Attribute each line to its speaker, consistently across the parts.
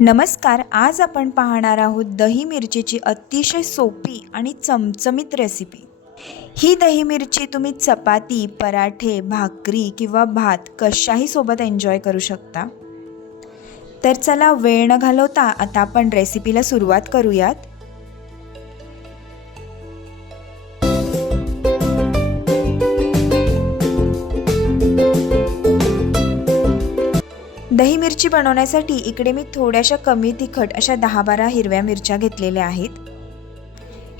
Speaker 1: नमस्कार आज आपण पाहणार आहोत दही मिरचीची अतिशय सोपी आणि चमचमीत रेसिपी ही दही मिरची तुम्ही चपाती पराठे भाकरी किंवा भात कशाही सोबत एन्जॉय करू शकता. तर चला वेळ न घालवता आता आपण रेसिपीला सुरुवात करूयात. दही मिरची बनवण्यासाठी इकडे मी थोड्याशा कमी तिखट अशा दहा बारा हिरव्या मिरच्या घेतलेल्या आहेत.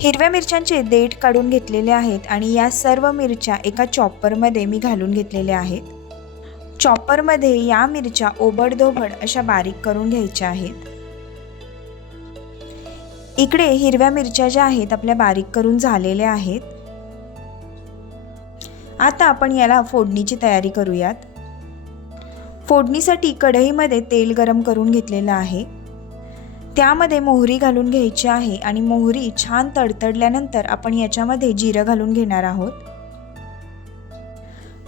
Speaker 1: हिरव्या मिरच्यांचे देठ काढून घेतलेले आहेत आणि या सर्व मिरच्या एका चॉपरमध्ये मी घालून घेतलेल्या आहेत. चॉपरमध्ये या मिरच्या ओबडधोबड अशा बारीक करून घ्यायच्या आहेत. इकडे हिरव्या मिरच्या ज्या आहेत आपल्या बारीक करून झालेल्या आहेत. आता आपण याला फोडणीची तयारी करूयात. फोडणीसाठी कढईमध्ये तेल गरम करून घेतलेलं आहे. त्यामध्ये मोहरी घालून घ्यायची आहे आणि मोहरी छान तडतडल्यानंतर आपण याच्यामध्ये जिरं घालून घेणार आहोत.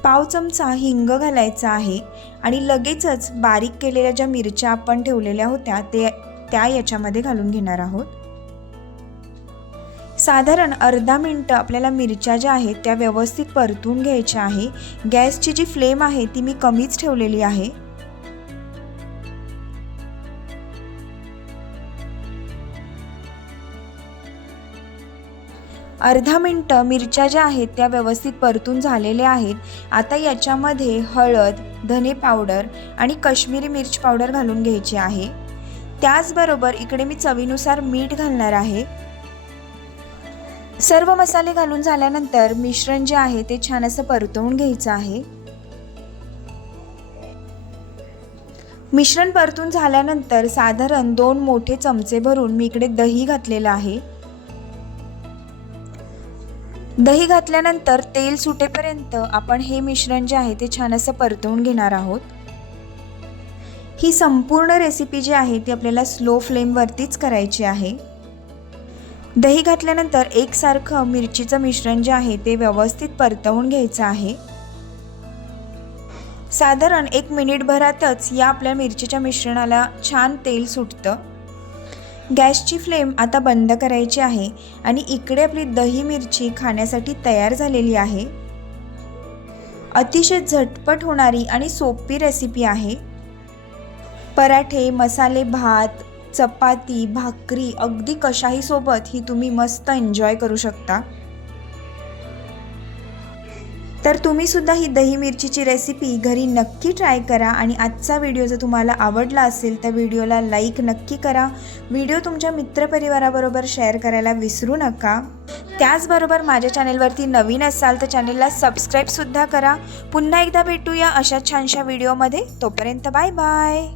Speaker 1: पाव चमचा हिंग घालायचा आहे आणि लगेचच बारीक केलेल्या ज्या मिरच्या आपण ठेवलेल्या होत्या ते त्या याच्यामध्ये घालून घेणार आहोत. साधारण अर्धा मिनटं आपल्याला मिरच्या ज्या आहेत त्या व्यवस्थित परतून घ्यायच्या आहे. गॅसची जी फ्लेम आहे ती मी कमीच ठेवलेली आहे. अर्धा मिनटं मिरच्या ज्या आहेत त्या व्यवस्थित परतून झालेल्या आहेत. आता याच्यामध्ये हळद धने पावडर आणि कश्मीरी मिर्च पावडर घालून घ्यायची आहे. त्याचबरोबर इकडे मी चवीनुसार मीठ घालणार आहे. सर्व मसाले घालून झाल्यानंतर मिश्रण जे आहे ते छान असं परतवून घ्यायचं आहे. मिश्रण परतून झाल्यानंतर साधारण दोन मोठे चमचे भरून मी इकडे दही घातलेलं आहे. दही घातल्यानंतर तेल सुटेपर्यंत आपण हे मिश्रण जे आहे ते छान असं परतवून घेणार आहोत. ही संपूर्ण रेसिपी जी आहे ती आपल्याला स्लो फ्लेमवरतीच करायची आहे. दही घातल्यानंतर एकसारखं मिरचीचं मिश्रण जे आहे ते व्यवस्थित परतवून घ्यायचं आहे. साधारण एक मिनिटभरातच या आपल्या मिरचीच्या मिश्रणाला छान तेल सुटतं. गॅसची फ्लेम आता बंद करायची आहे आणि इकडे आपली दही मिरची खाण्यासाठी तयार झालेली आहे. अतिशय झटपट होणारी आणि सोपी रेसिपी आहे. पराठे मसाले भात चपाती भाकरी अगदी कशाही सोबत ही तुम्ही मस्त एन्जॉय करू शकता. तर तुम्ही सुद्धा ही दही मिरचीची रेसिपी घरी नक्की ट्राय करा आणि आजचा व्हिडिओ जर तुम्हाला आवडला असेल तर व्हिडिओला लाईक नक्की करा. व्हिडिओ तुमच्या मित्रपरिवाराबरोबर शेअर करायला विसरू नका. त्याचबरोबर माझ्या चॅनेलवरती नवीन असाल तर चॅनेलला सबस्क्राईबसुद्धा करा. पुन्हा एकदा भेटूया अशा छानशा व्हिडिओमध्ये तोपर्यंत बाय बाय